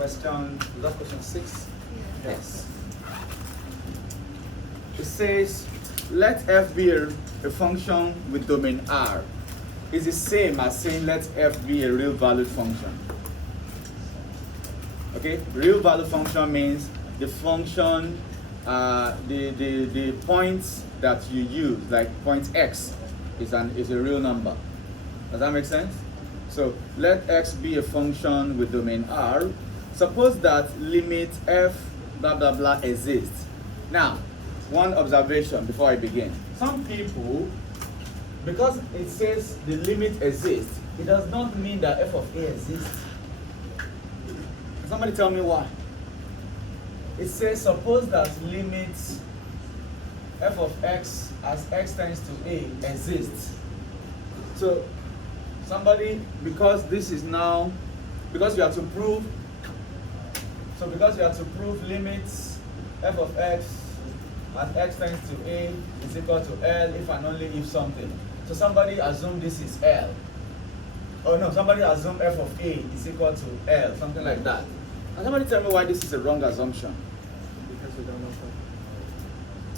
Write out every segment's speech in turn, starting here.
question, is that question 6? Yes. It says, let f be a function with domain R. It's the same as saying let f be a real valued function. Okay, real valued function means the function, the points that you use, like point x, is a real number. Does that make sense? So let x be a function with domain R. Suppose that limit f blah blah blah exists. Now, one observation before I begin. Some people, because it says the limit exists, it does not mean that f of a exists. Somebody tell me why. It says suppose that limit f of x as x tends to a exists. So somebody, because this is now, because you have to prove, limits f of x as x tends to a is equal to L if and only if something. So somebody assume this is L. Oh no, somebody assume f of a is equal to L, something like that. And somebody tell me why this is a wrong assumption. Because we don't know.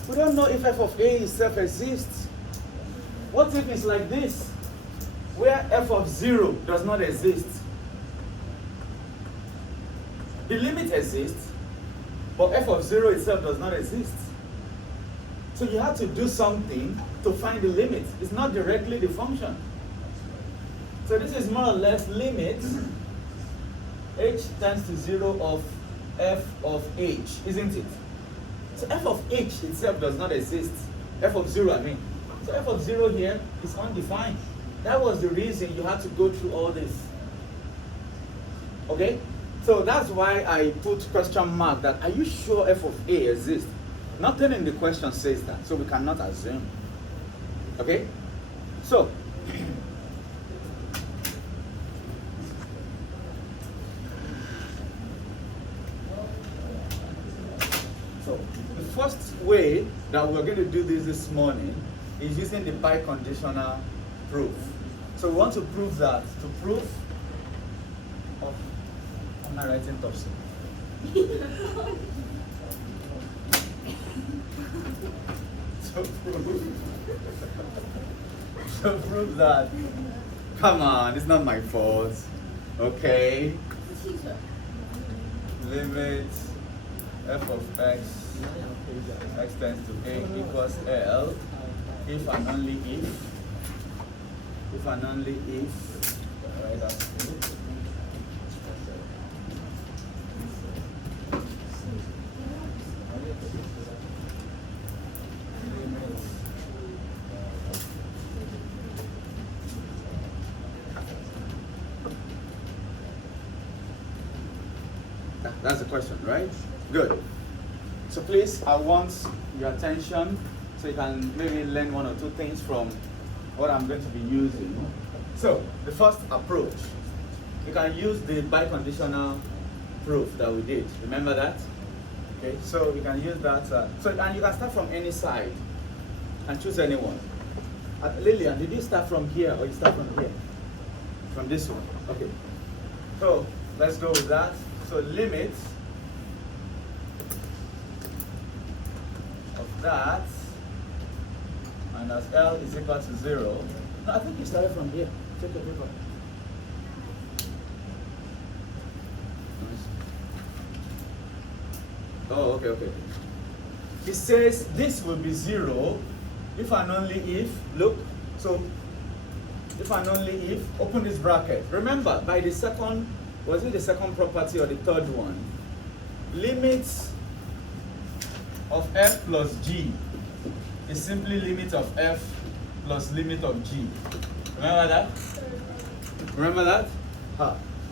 We don't know if f of a itself exists. What if it's like this, where f of 0 does not exist? The limit exists, but f of 0 itself does not exist. So you have to do something to find the limit. It's not directly the function. So this is more or less limit h tends to 0 of f of h, isn't it? So f of h itself does not exist. F of 0, I mean. So f of 0 here is undefined. That was the reason you had to go through all this. Okay? So that's why I put question mark that, are you sure f of a exists? Nothing in the question says that, so we cannot assume. Okay? So, the first way that we're going to do this morning is using the biconditional proof. So we want to prove that, I'm not writing topsy. to prove that, come on, it's not my fault. Okay. Limit f of x tends to a equals L if and only if, right, that's the question, right? Good. So please, I want your attention so you can maybe learn one or two things from what I'm going to be using. So, the first approach, you can use the biconditional proof that we did. Remember that? Okay, so we can use that. And you can start from any side and choose anyone. Lillian, did you start from here or you start from here? From this one. Okay. So, let's go with that. So, limit of that minus L is equal to 0. No, I think you started from here. Check your paper. Oh, okay. It says this will be 0 if and only if, look, so if and only if, open this bracket. Remember, by the second, was it the second property or the third one? Limits of f plus g is simply limit of f plus limit of g. Remember that? Remember that?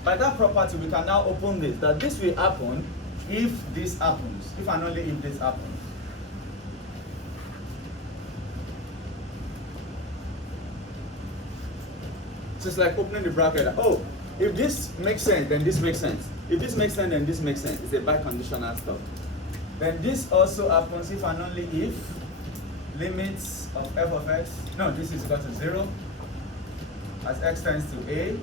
By that property, we can now open this, that this will happen if this happens, if and only if this happens. So it's like opening the bracket. Oh, if this makes sense, then this makes sense. If this makes sense, then this makes sense. It's a biconditional stuff. Then this also happens if and only if limits of f of x, no, this is equal to 0 as x tends to a.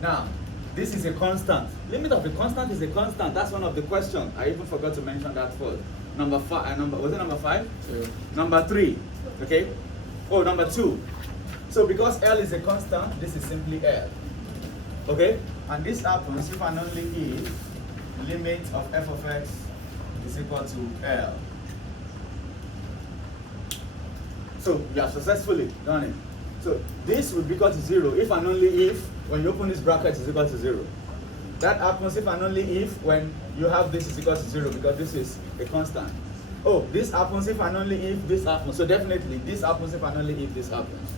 Now, This is a constant. Limit of a constant is a constant. That's one of the questions. I even forgot to mention that first. Number 5. Was it number 5? Yeah. Number 3. Okay. Oh, number 2. So because L is a constant, this is simply L. Okay. And this happens if and only if limit of f of x is equal to L. So you have successfully done it. So this will be equal to 0 if and only if when you open this bracket is equal to 0. That happens if and only if when you have this is equal to 0 because this is a constant. Oh, this happens if and only if this happens. So definitely this happens if and only if this happens.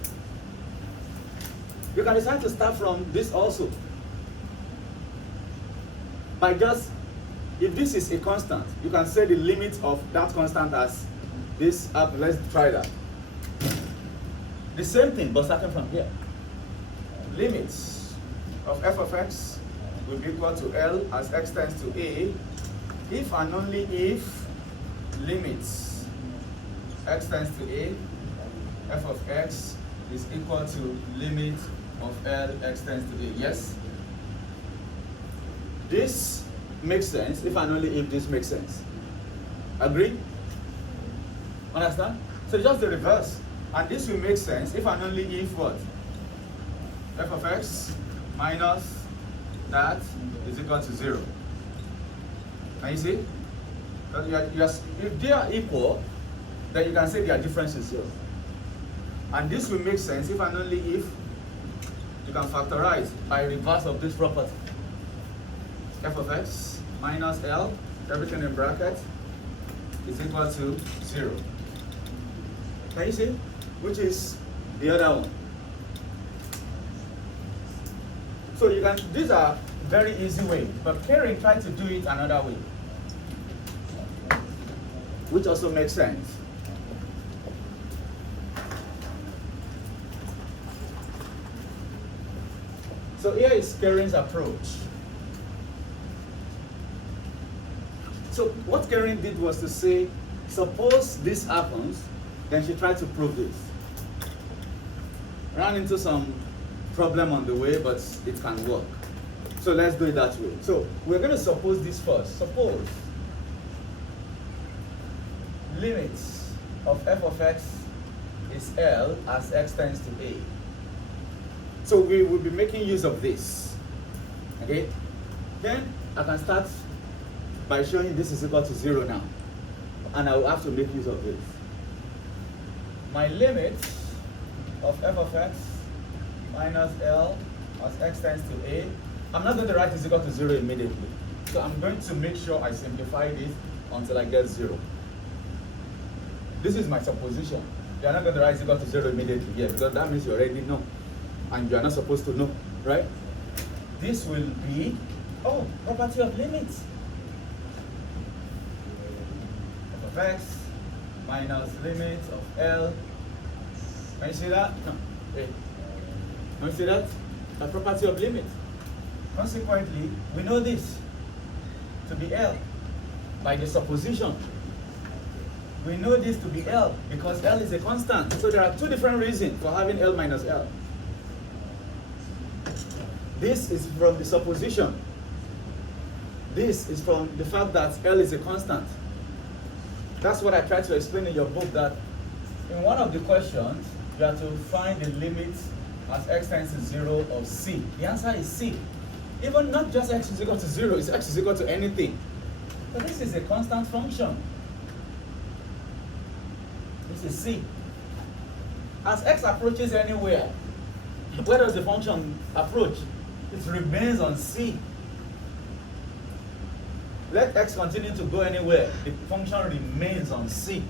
You can decide to start from this also. By just, if this is a constant, you can say the limit of that constant as this. Let's try that. The same thing, but starting from here. Limits of f of x will be equal to L as x tends to a if and only if limits x tends to a, f of x is equal to limit of L x tends to a. Yes? This makes sense if and only if this makes sense. Agree? Understand? So just the reverse. And this will make sense if and only if what? F of x minus that is equal to 0. Can you see? If they are equal, then you can say their difference is 0. And this will make sense if and only if you can factorize by reverse of this property. F of x minus L, everything in bracket, is equal to 0. Can you see? Which is the other one. So you can, these are very easy ways, but Karen tried to do it another way, which also makes sense. So here is Karen's approach. So what Karen did was to say, suppose this happens, then she tried to prove this. Ran into some problem on the way, but it can work. So let's do it that way. So we're going to suppose this first. Suppose limits of f of x is L as x tends to a. So we will be making use of this. Okay? Then I can start by showing this is equal to 0 now. And I will have to make use of this. My limit of f of x minus L as x tends to a, I'm not going to write is equal to 0 immediately. So I'm going to make sure I simplify this until I get 0. This is my supposition. You're not going to write is equal to 0 immediately here because that means you already know. And you're not supposed to know, right? This will be, oh, property of limits. F of x minus limit of L. Can you see that? No. Wait. Can you see that? A property of limit. Consequently, we know this to be L by the supposition. We know this to be L because L is a constant. So there are two different reasons for having L minus L. This is from the supposition. This is from the fact that L is a constant. That's what I tried to explain in your book, that in one of the questions, you have to find the limit as x tends to 0 of C. The answer is C. Even not just x is equal to 0, it's x is equal to anything. But this is a constant function. This is C. As x approaches anywhere, where does the function approach? It remains on C. Let x continue to go anywhere, the function remains on C.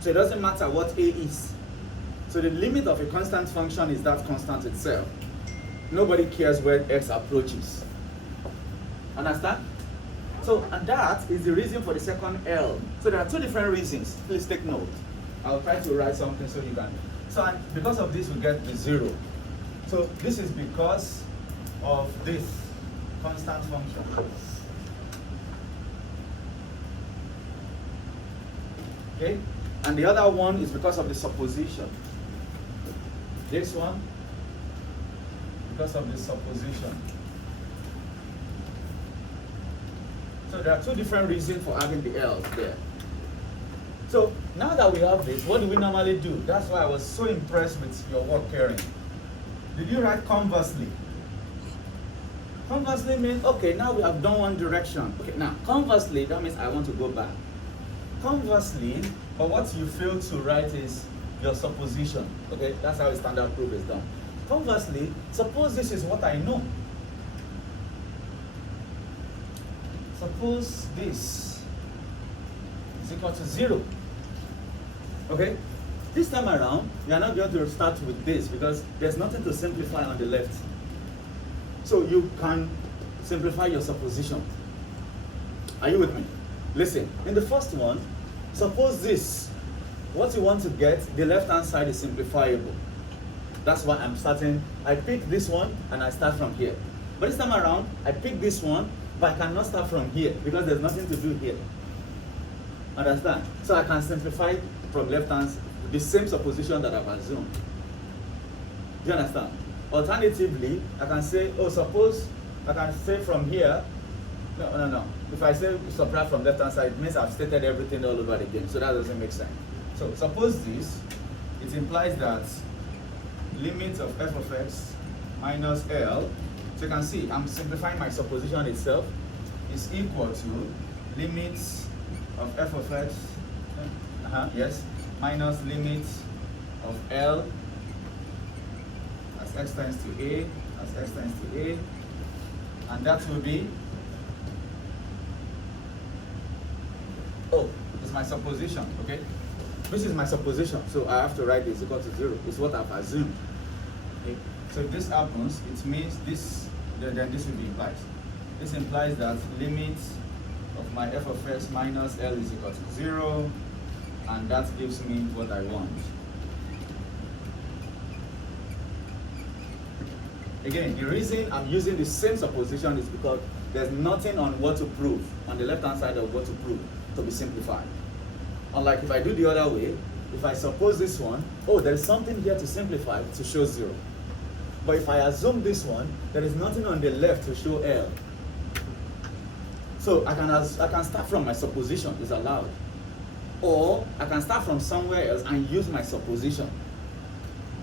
So it doesn't matter what A is. So the limit of a constant function is that constant itself. Nobody cares where x approaches. Understand? So, and that is the reason for the second L. So there are two different reasons. Please take note. I'll try to write something so you can. So and because of this, we get the 0. So this is because of this constant function. Okay? And the other one is because of the supposition. This one, because of the supposition. So there are two different reasons for having the L's there. So now that we have this, what do we normally do? That's why I was so impressed with your work, Karen. Did you write conversely? Conversely means, okay, now we have done one direction. Okay, now conversely, that means I want to go back. Conversely, but what you fail to write is your supposition. Okay, that's how a standard proof is done. Conversely, suppose this is what I know. Suppose this is equal to 0. Okay? This time around, you are not going to start with this because there's nothing to simplify on the left. So you can simplify your supposition. Are you with me? Listen, in the first one, suppose this, what you want to get, the left-hand side is simplifiable. That's why I'm starting, I pick this one and I start from here. But this time around, I pick this one, but I cannot start from here because there's nothing to do here. Understand? So I can simplify from left hand, the same supposition that I've assumed. Do you understand? Alternatively, I can say, oh, suppose I can say from here, no. If I say subtract from left hand side, it means I've stated everything all over again. So that doesn't make sense. So suppose this, it implies that limit of f of x minus L, so you can see I'm simplifying my supposition itself, is equal to limit of f of x, yes, minus limit of L as x tends to a, and that will be, oh, it's my supposition, okay? This is my supposition, so I have to write this equal to 0. It's what I've assumed. Okay? So if this happens, it means this, then this will be implied. This implies that limit of my f of x minus L is equal to 0, and that gives me what I want. Again, the reason I'm using the same supposition is because there's nothing on what to prove, on the left-hand side of what to prove, to be simplified. Unlike if I do the other way, if I suppose this one, oh, there's something here to simplify to show 0. But if I assume this one, there is nothing on the left to show L. So I can start from my supposition, is allowed. Or I can start from somewhere else and use my supposition.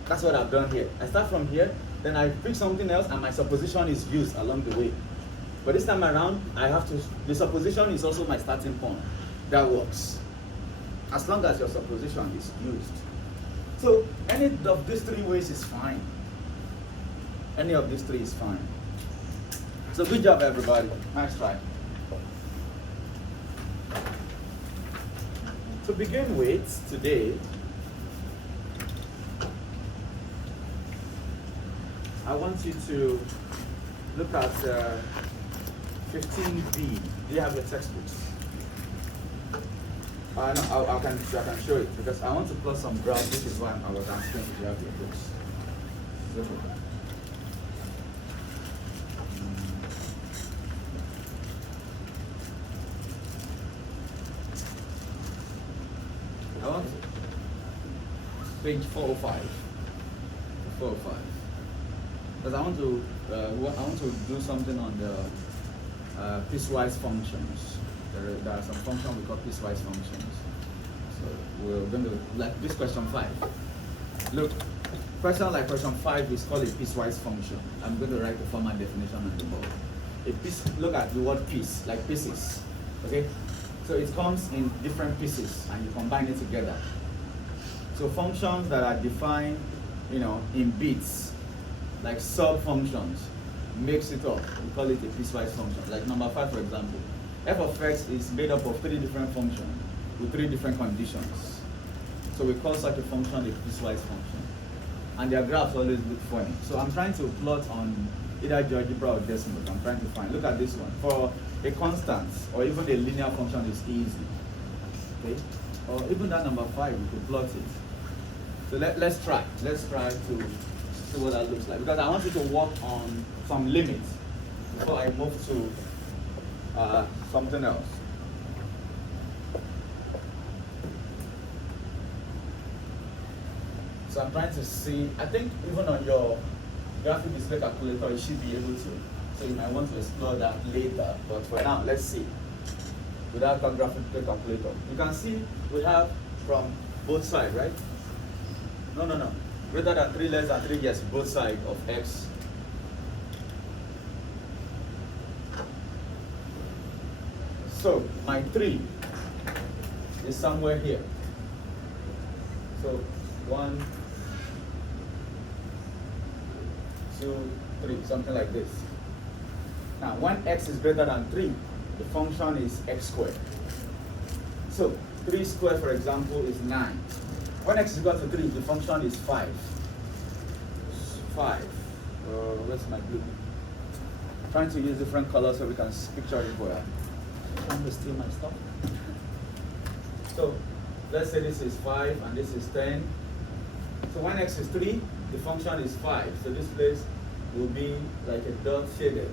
That's what I've done here. I start from here, then I pick something else and my supposition is used along the way. But this time around, the supposition is also my starting point. That works. As long as your supposition is used. So any of these three ways is fine. Any of these three is fine. So good job, everybody. Nice try. To begin with, today, I want you to look at 15b. Do you have your textbooks? No, I can show it because I want to plot some graphs, which is why I was asking if you have your books. I want page 405. 405. Because I want to do something on the piecewise functions. There are some functions we call piecewise functions. So we're going to, like this question 5. Look, question like question 5 is called a piecewise function. I'm going to write the formal definition on the board. A piece, look at the word piece, like pieces. Okay? So it comes in different pieces and you combine it together. So functions that are defined, in bits, like sub-functions, makes it up. We call it a piecewise function. Like number 5, for example. F of x is made up of 3 different functions with 3 different conditions. So we call such a function a piecewise function. And their graphs always look funny. So I'm trying to plot on either GeoGebra or decimal. I'm trying to find. Look at this one. For a constant or even a linear function is easy. Okay? Or even that number 5, we could plot it. So let's try. Let's try to see what that looks like. Because I want you to work on some limits before I move to something else. So I'm trying to see, I think even on your graphic display calculator, you should be able to. So you might want to explore that later, but for now, let's see. without a graphical calculator. You can see we have from both sides, right? No. Greater than 3, less than 3, yes, both sides of x. So my 3 is somewhere here. So 1, 2, 3, something like this. Now, when x is greater than 3, the function is x squared. So 3 squared, for example, is 9. When x is equal to 3, the function is 5. 5. Where's my blue? I'm trying to use different colors so we can picture it well. I'm trying to steal my stuff. So let's say this is 5 and this is 10. So when x is 3, the function is 5. So this place will be like a dot shaded.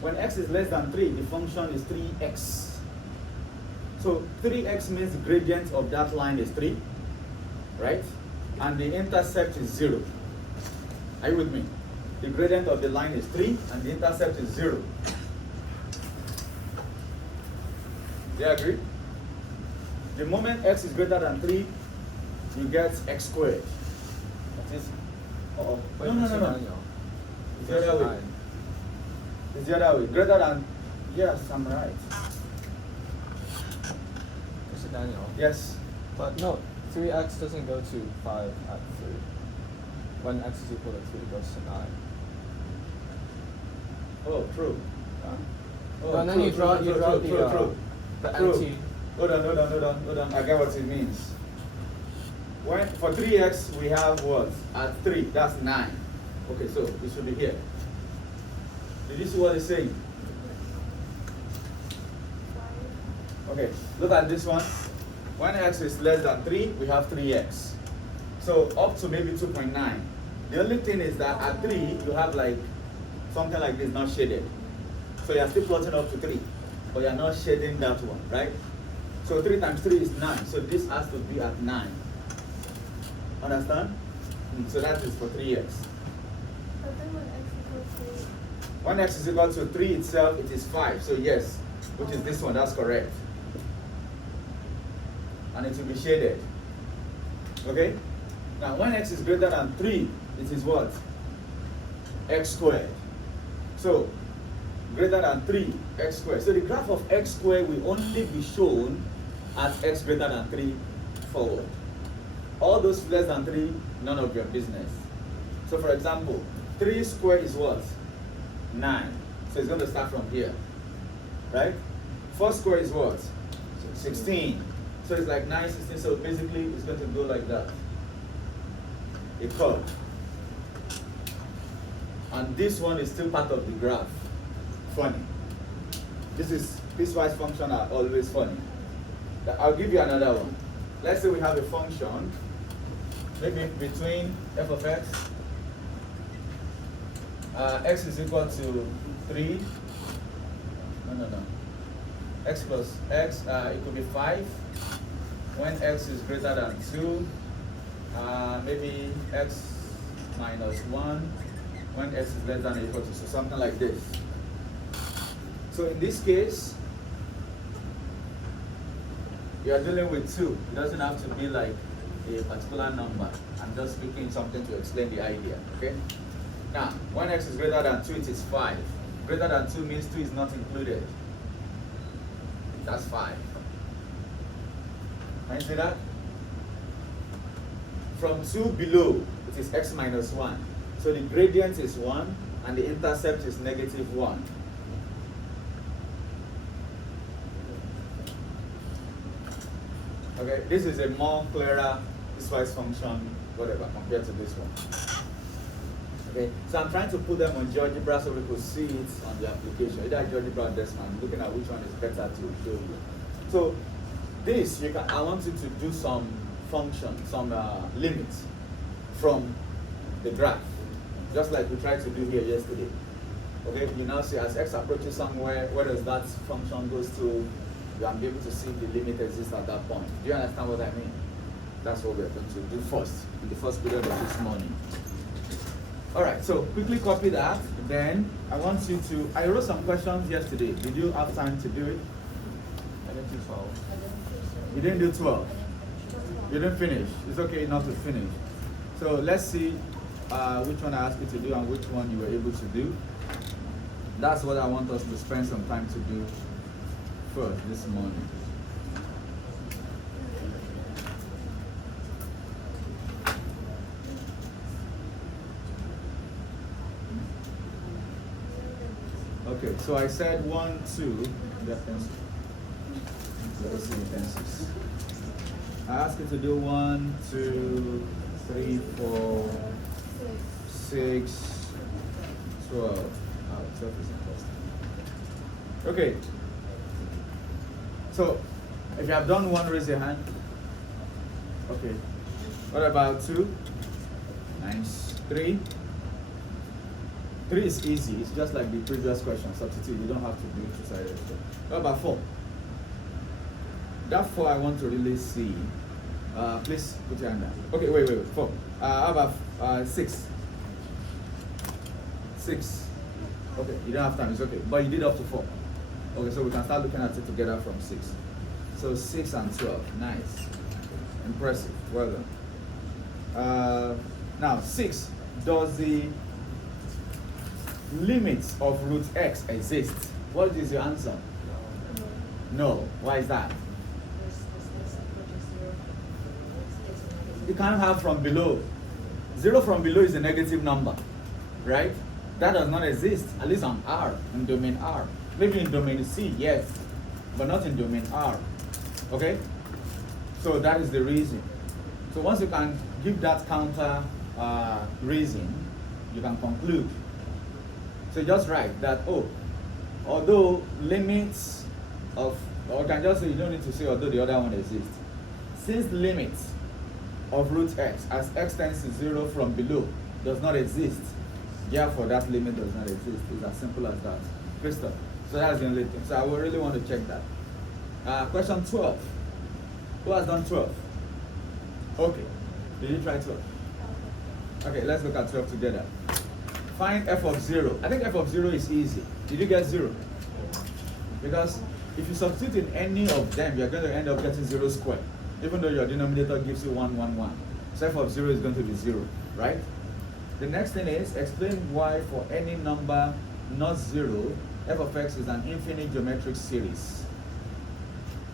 When x is less than 3, the function is 3x. So 3x means the gradient of that line is 3, right? And the intercept is 0. Are you with me? The gradient of the line is 3 and the intercept is 0. Do you agree? The moment x is greater than 3, you get x squared. That is. No. It's the other way. It's the other way. Greater than. Yes, I'm right. Daniel. Yes. But no, 3x doesn't go to 5 at 3. When x is equal to 3, it goes to 9. Oh, true. Oh, and then you draw the empty. Hold on. I get what it means. When for 3x we have what? At 3, that's 9. Okay, so it should be here. Did you see what it's saying? Okay, look at this one. When x is less than 3, we have 3x. So up to maybe 2.9. The only thing is that at 3, you have like something like this not shaded. So you're still plotting up to 3, but you're not shading that one, right? So 3 times 3 is 9. So this has to be at 9. Understand? So that is for 3x. But then when x is equal to 3 itself, it is 5. So yes, which is this one, that's correct. And it will be shaded. Okay? Now when x is greater than 3, it is what? X squared. So greater than 3, x squared. So the graph of x squared will only be shown as x greater than 3 forward. All those less than 3, none of your business. So for example, 3 squared is what? 9. So it's going to start from here. Right? 4 squared is what? 16. So it's like 9, 16. So basically it's going to go like that. A curve. And this one is still part of the graph. Funny. Piecewise functions are always funny. I'll give you another one. Let's say we have a function, maybe between f of x, x is equal to 3. No. X plus x, it could be 5. When x is greater than 2, maybe x minus 1. When x is less than or equal to 2, so something like this. So in this case, you are dealing with 2. It doesn't have to be like a particular number. I'm just speaking something to explain the idea, okay? Now, when x is greater than 2, it is 5. Greater than 2 means 2 is not included. That's 5. Can you see that? From 2 below, it is x minus 1. So the gradient is 1 and the intercept is negative 1. Okay, this is a more clearer piecewise function, whatever, compared to this one. Okay, so I'm trying to put them on GeoGebra so we could see it on the application. Either GeoGebra or Desmond. I'm looking at which one is better to show you. So this, I want you to do some function, some limits from the graph, just like we tried to do here yesterday. Okay, you now see as x approaches somewhere, where does that function goes to? You will be able to see the limit exists at that point. Do you understand what I mean? That's what we're going to do first, in the first period of this morning. All right, so quickly copy that. Then I want you to, I wrote some questions yesterday. Did you have time to do it? I didn't do 12. You didn't do 12. You didn't finish. It's okay not to finish. So let's see which one I asked you to do and which one you were able to do. That's what I want us to spend some time to do first this morning. Okay, so I said 1, 2, get pencil. Let's see the pencils. I asked you to do 1, 2, 3, 4, 6, 12. 12 is interesting. Okay. So, if you have done 1, raise your hand. Okay. What about 2? Nice. 3? 3 is easy. It's just like the previous question. Substitute. You don't have to do two-sided. What about 4? That 4 I want to really see. Please put your hand down. Okay, wait. 4. How about 6? 6. Okay, you don't have time. It's okay. But you did up to 4. Okay, so we can start looking at it together from 6. So 6 and 12. Nice. Impressive. Well done. Now 6. Does the limits of root x exist? What is your answer? No. Why is that? You can't have from below. 0 from below is a negative number, right? That does not exist, at least on R, in domain R. Maybe in domain C, yes, but not in domain R. Okay? So that is the reason. So once you can give that counter reason, you can conclude. So just write that, although limits of, or you can just say, you don't need to say although the other one exists. Since limits of root x as x tends to 0 from below does not exist, therefore that limit does not exist. It's as simple as that. Crystal. So that's the only thing. So I will really want to check that. Question 12. Who has done 12? Okay. Did you try 12? Okay, let's look at 12 together. Find f of 0. I think f of 0 is easy. Did you get 0? Because if you substitute in any of them, you're going to end up getting 0 squared, even though your denominator gives you 1, 1, 1. So f of 0 is going to be 0, right? The next thing is explain why for any number not 0, f of x is an infinite geometric series.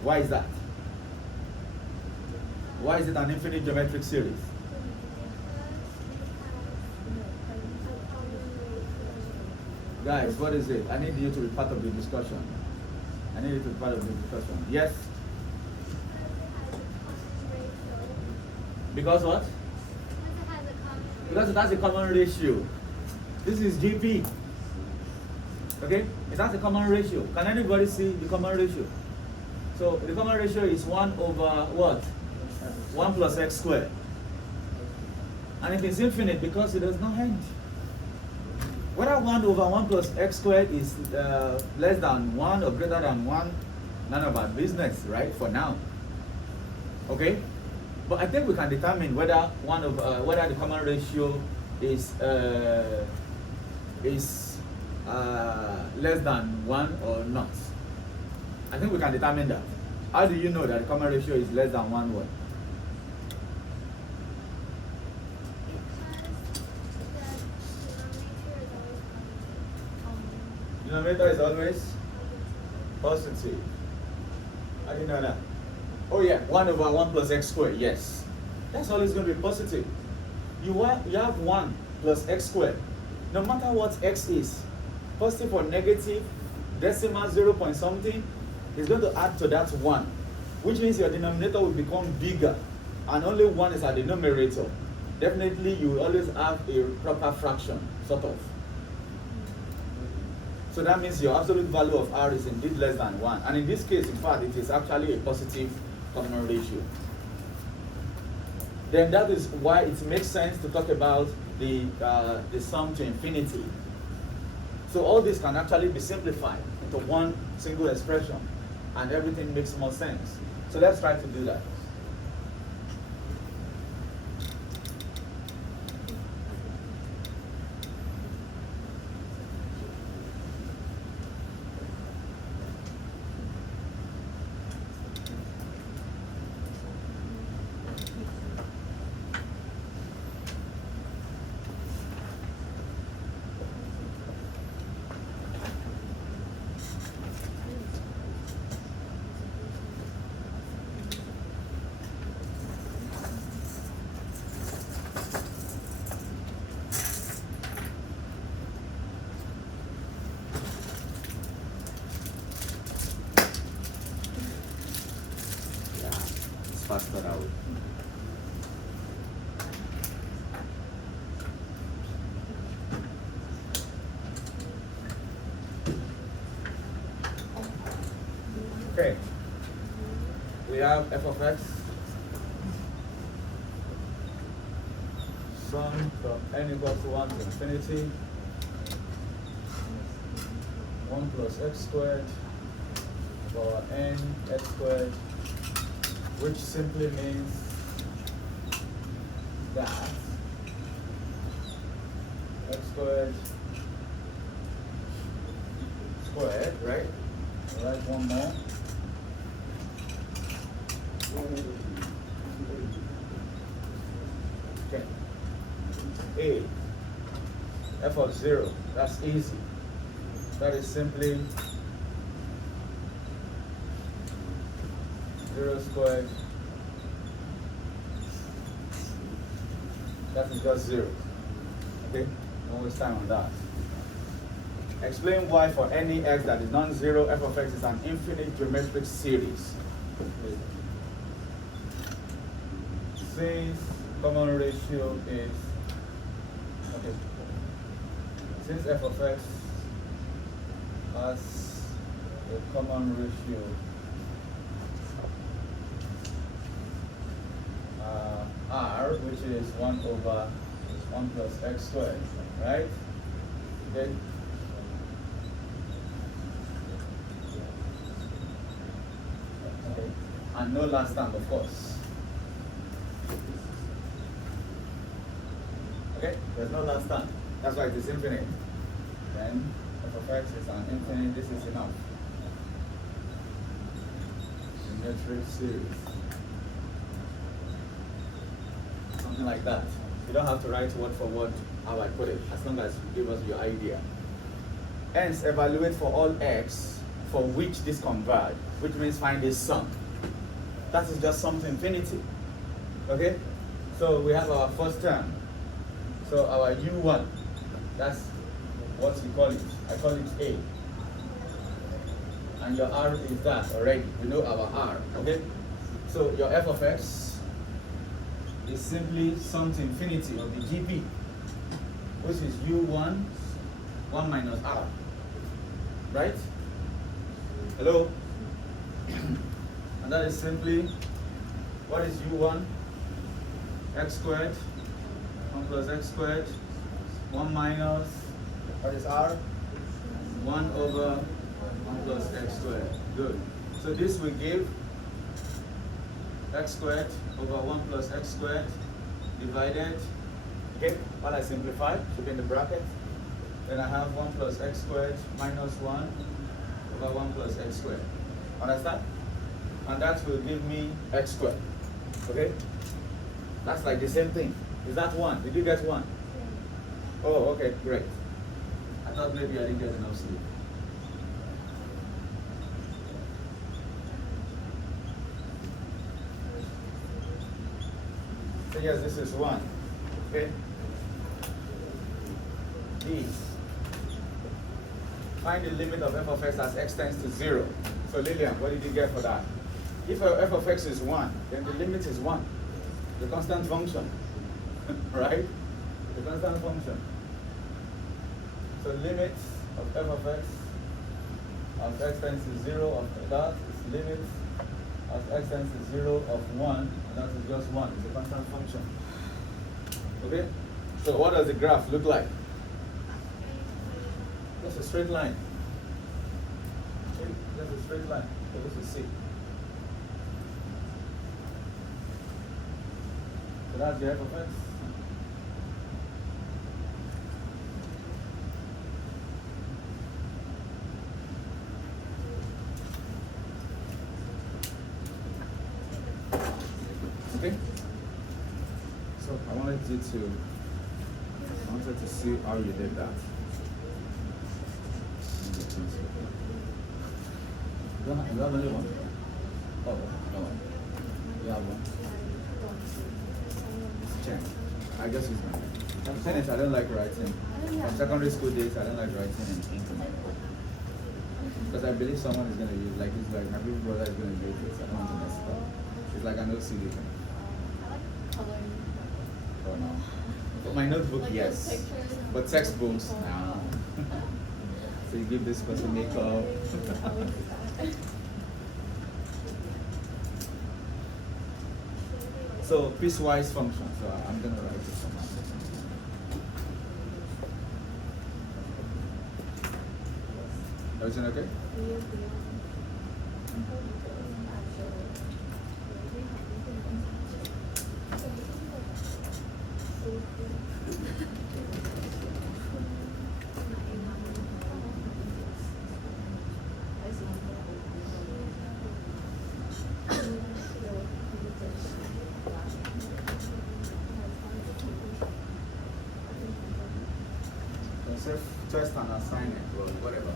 Why is that? Why is it an infinite geometric series? Guys, what is it? I need you to be part of the discussion. I need you to be part of the discussion. Yes? Because what? Because it has a common ratio. This is GP. Okay? It has a common ratio. Can anybody see the common ratio? So the common ratio is 1 over what? 1 plus x squared. And it is infinite because it does not end. Whether 1 over 1 plus x squared is less than 1 or greater than 1, none of our business, right? For now. Okay? But I think we can determine whether whether the common ratio is less than 1 or not. I think we can determine that. How do you know that the common ratio is less than 1 what? Denominator is always positive. How do you know that? Oh yeah, 1 over 1 plus x squared, yes. That's always going to be positive. You have 1 plus x squared. No matter what x is, positive or negative, decimal 0 point something, is going to add to that 1. Which means your denominator will become bigger. And only 1 is at the numerator. Definitely you will always have a proper fraction, sort of. So that means your absolute value of R is indeed less than 1. And in this case, in fact, it is actually a positive common ratio. Then that is why it makes sense to talk about the sum to infinity. So all this can actually be simplified into one single expression, and everything makes more sense. So let's try to do that. faster that way. Okay. We have f of x. Sum from n equals to 1 to infinity. 1 plus x squared for n x squared, which simply means that x squared squared, right? I'll write one more. Okay. A f of 0, that's easy. That is simply 0 squared. That is just 0. Okay? Don't waste time on that. Explain why for any x that is non-zero, f of x is an infinite geometric series. Since common ratio is, okay, since f of x has a common ratio r, which is 1 over 1 plus x squared, right? Okay. Okay. And no last term, of course. Okay, there's no last term. That's why it is infinite. Then f of x is an infinite. This is enough. Geometric series. Something like that. You don't have to write word for word how I put it, as long as you give us your idea. Hence, evaluate for all x for which this converge, which means find a sum. That is just sum to infinity. Okay? So we have our first term. So our u1, that's what we call it. I call it A. And your r is that already. We know our r. Okay? So your f of x is simply sum to infinity of the GP, which is u1, 1 minus r. Right? Hello? And that is simply, what is u1? X squared, 1 plus x squared, 1 minus, what is r? 1 over 1 plus x squared. Good. So this will give x squared over 1 plus x squared divided, okay, while I simplify, put in the bracket, then I have 1 plus x squared minus 1 over 1 plus x squared. Understand? And that will give me x squared. Okay? That's like the same thing. Is that 1? Did you get 1? Oh, okay, great. I thought maybe I didn't get enough sleep. So yes, this is 1. Okay? D. Find the limit of f of x as x tends to 0. So Lillian, what did you get for that? If f of x is 1, then the limit is 1. The constant function. Right? The constant function. So limit of f of x tends to 0 of that is limit of x tends to 0 of 1, and that is just 1. It's a constant function. Okay? So what does the graph look like? Just a straight line. Okay? Just a straight line. So this is C. So that's the f of x. Okay? So I wanted to see how you did that. You have only one? Oh, no one. You have one. Check. I just use mine. I'm saying it, I don't like writing. From secondary school days, I don't like writing in ink on my book. Because I believe someone is going to use, like my big brother is going to use this. I don't want to mess it up. It's like an OCD thing. I like coloring. Oh no. For my notebook, Like yes. those pictures of But textbooks, people. no. So you give this person makeup. So piecewise function. So I'm gonna write this one. Everything okay? Self test and assignment or whatever.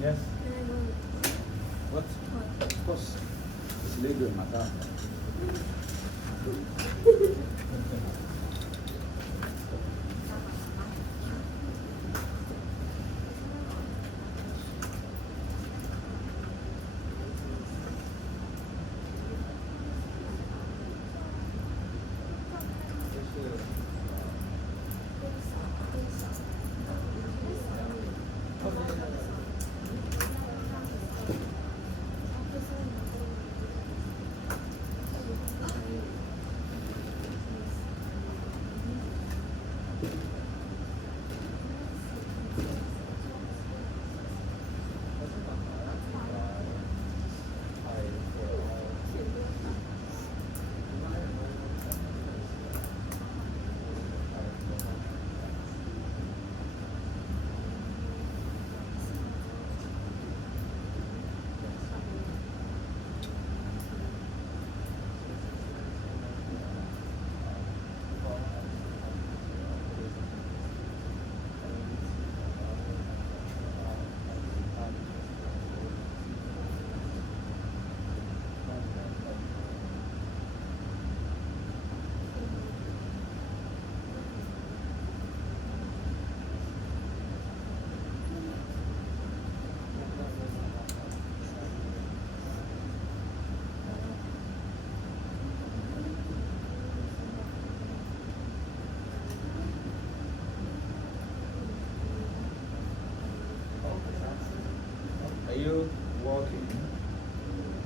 Yes. What? Of course. It's legal in my town. Are you walking?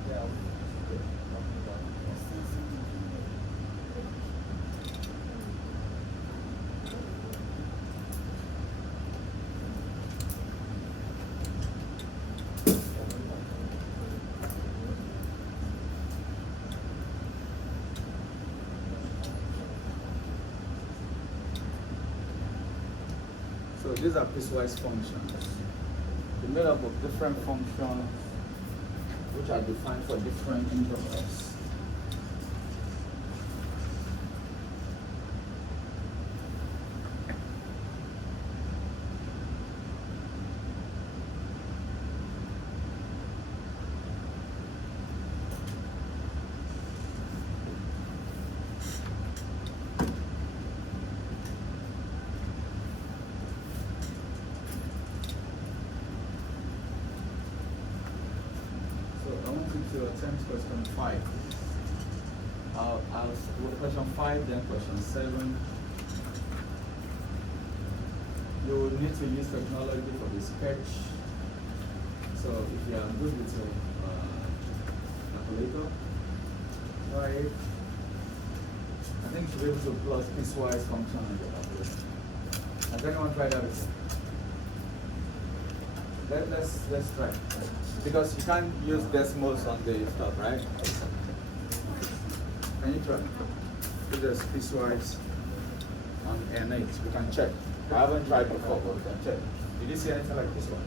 Yeah. So these are piecewise functions. They're made up of different functions which are defined for different intervals. So I want you to attempt question 5. question 5, then question 7. You will need to use technology for the sketch. So if you are good with your calculator, try it. I think you should be able to plot piecewise function on your calculator. Has anyone tried that before? Let's try. Because you can't use decimals on the stuff, right? Can you try? Put this piecewise on N8. We can check. I haven't tried before, but we can check. Did you see anything like this one?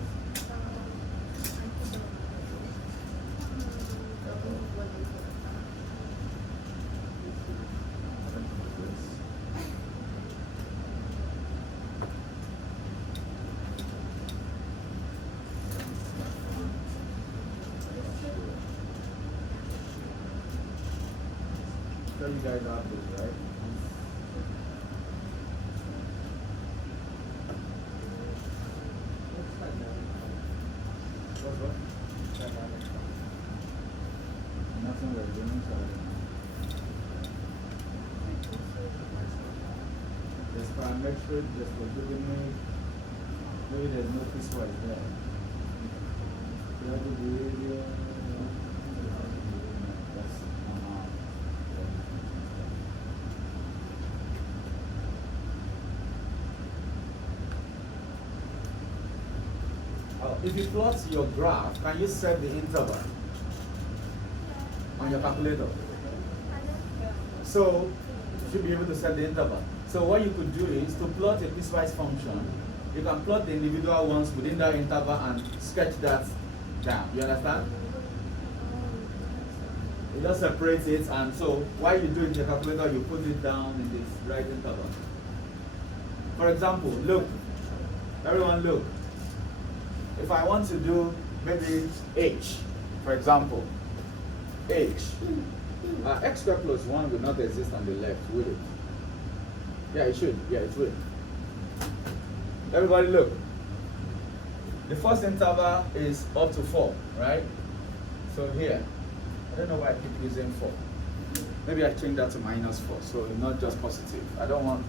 So you guys have this, right? What's what? Nothing we're doing, so there's parametric, there's logarithmic, maybe there's no piecewise there. You have to do area. That's if you plot your graph, can you set the interval on your calculator? So you should be able to set the interval. So what you could do is to plot a piecewise function, you can plot the individual ones within that interval and sketch that down. You understand? You just separate it, and so while you do it in your calculator, you put it down in this right interval. For example, look. Everyone look. If I want to do maybe h, for example, h, x squared plus 1 will not exist on the left, will it? Yeah, it should. Yeah, it will. Everybody look. The first interval is up to 4, right? So here, I don't know why I keep using 4. Maybe I change that to -4, so it's not just positive. I don't want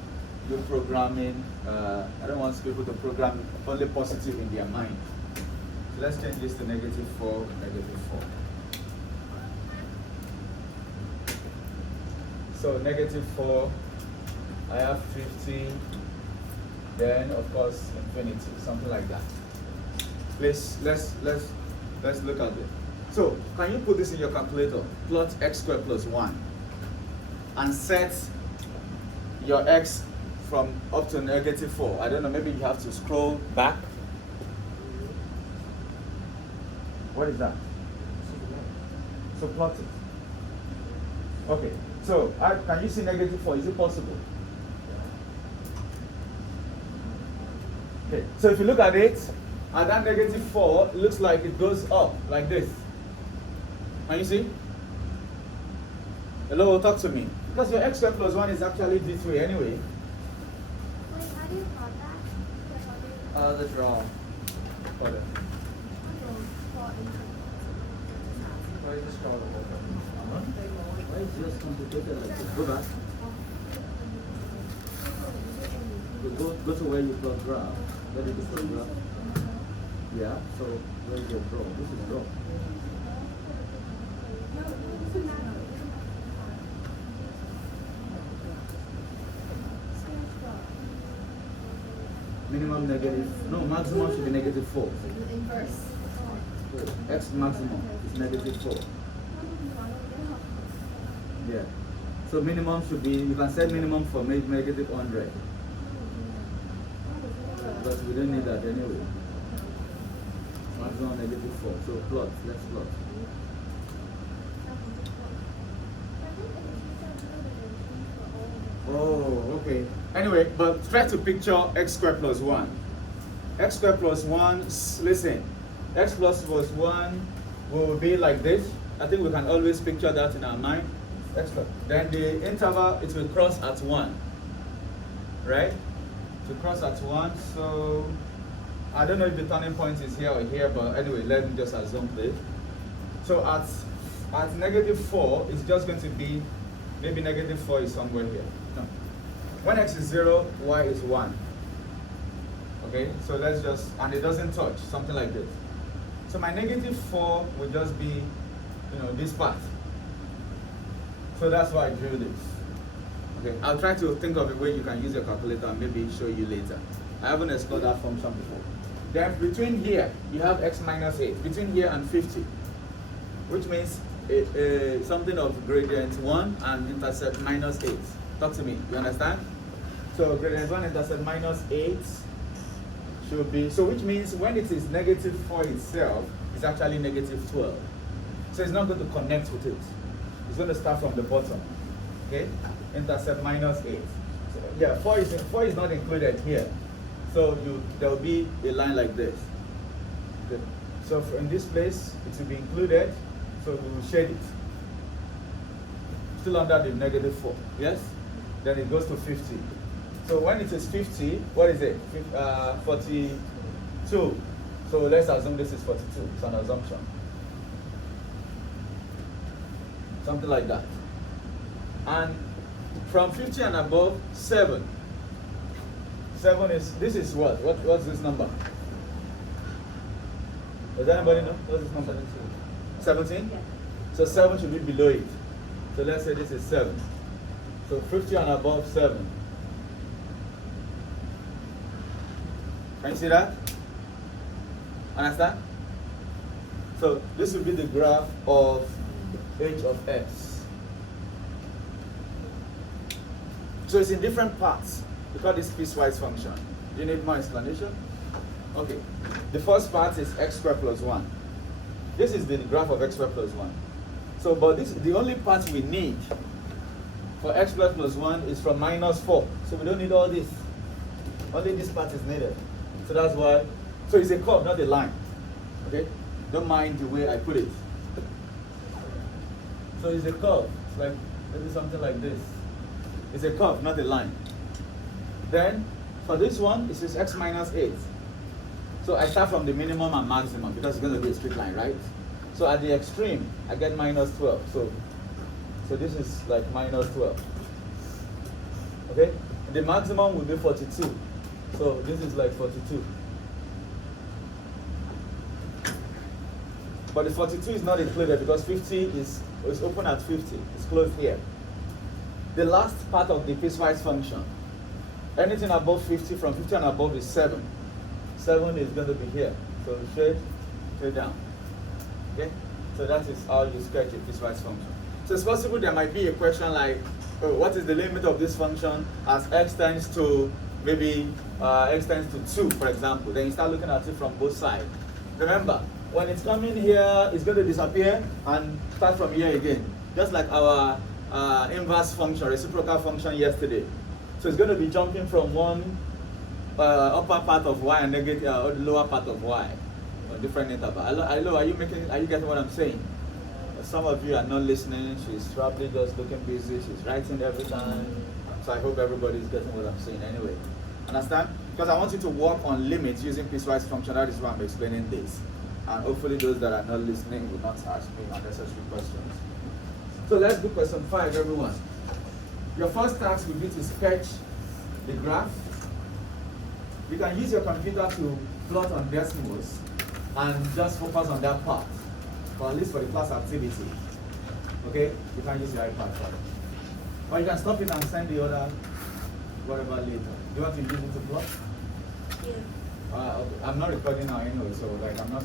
you programming, I don't want people to program only positive in their mind. So let's change this to -4, -4. So -4, I have 50, then of course infinity, something like that. Let's look at it. So can you put this in your calculator? Plot x squared plus 1 and set your x from up to -4. I don't know, maybe you have to scroll back. What is that? So plot it. Okay, so can you see -4? Is it possible? Okay, so if you look at it, at that -4, it looks like it goes up like this. Can you see? Hello, talk to me. Because your x squared plus 1 is actually this way anyway. Wait, how do you plot that? The draw. Hold on. Why just draw the whole thing? Why is it just complicated like this? Go back. Go to where you plot graph. Where did you plot graph? Yeah, so where is your draw? This is draw. Minimum maximum should be -4. Inverse. X maximum is -4. Yeah. So minimum should be, you can set minimum for -100. But we don't need that anyway. Maximum -4. So plot, let's plot. Oh, okay. Anyway, but try to picture x squared plus 1. X squared plus 1, listen. X plus 1 will be like this. I think we can always picture that in our mind. X squared. Then the interval, it will cross at 1. Right? To cross at 1, so I don't know if the turning point is here or here, but anyway, let me just assume this. So at -4, it's just going to be Maybe negative 4 is somewhere here. No. When x is 0, y is 1. Okay, so let's just, and it doesn't touch, something like this. So my negative 4 will just be, this part. So that's why I drew this. Okay, I'll try to think of a way you can use your calculator and maybe show you later. I haven't explored that function before. Then between here, you have x minus 8. Between here and 50, which means something of gradient 1 and intercept minus 8. Talk to me, you understand? So gradient 1 intercept minus 8 should be, so which means when it is negative 4 itself, it's actually negative 12. So it's not going to connect with it. It's going to start from the bottom. Okay? Intercept minus 8. So, yeah, 4 is not included here. So there will be a line like this. Okay. So in this place, it will be included. So we will shade it. Still under the negative 4. Yes? Then it goes to 50. So when it is 50, what is it? 42. So let's assume this is 42. It's an assumption. Something like that. And from 50 and above, 7. 7 is, this is what? What's this number? Does anybody know? What's this number? 17? Yeah. So 7 should be below it. So let's say this is 7. So 50 and above, 7. Can you see that? Understand? So this will be the graph of h of x. So it's in different parts. We call this piecewise function. Do you need more explanation? Okay. The first part is x squared plus 1. This is the graph of x squared plus 1. So, but this the only part we need for x squared plus 1 is from minus 4. So we don't need all this. Only this part is needed. So that's why. So it's a curve, not a line. Okay? Don't mind the way I put it. So it's a curve. It's like maybe something like this. It's a curve, not a line. Then for this one, it is x minus 8. So I start from the minimum and maximum because it's going to be a straight line, right? So at the extreme, I get minus 12. So this is like minus 12. Okay? The maximum will be 42. So this is like 42. But the 42 is not included because 50 is open at 50. It's closed here. The last part of the piecewise function, anything above 50, from 50 and above is 7. 7 is going to be here. So straight down. Okay? So that is how you sketch a piecewise function. So it's possible there might be a question like, what is the limit of this function as x tends to maybe x tends to 2, for example. Then you start looking at it from both sides. Remember, when it's coming here, it's going to disappear and start from here again. Just like our inverse function, reciprocal function yesterday. So it's going to be jumping from one upper part of y and negative or lower part of y, or different interval. Hello, are you getting what I'm saying? Some of you are not listening. She's probably just looking busy. She's writing every time. So I hope everybody is getting what I'm saying anyway. Understand? Because I want you to work on limits using piecewise function. That is why I'm explaining this. And hopefully those that are not listening will not ask me unnecessary questions. So let's do question 5, everyone. Your first task will be to sketch the graph. You can use your computer to plot on decimals and just focus on that part, or at least for the class activity. Okay? You can use your iPad for it. Or you can stop it and send the other whatever later. Do you want to use it to plot? Yeah. Okay. I'm not recording now anyway, so like I'm not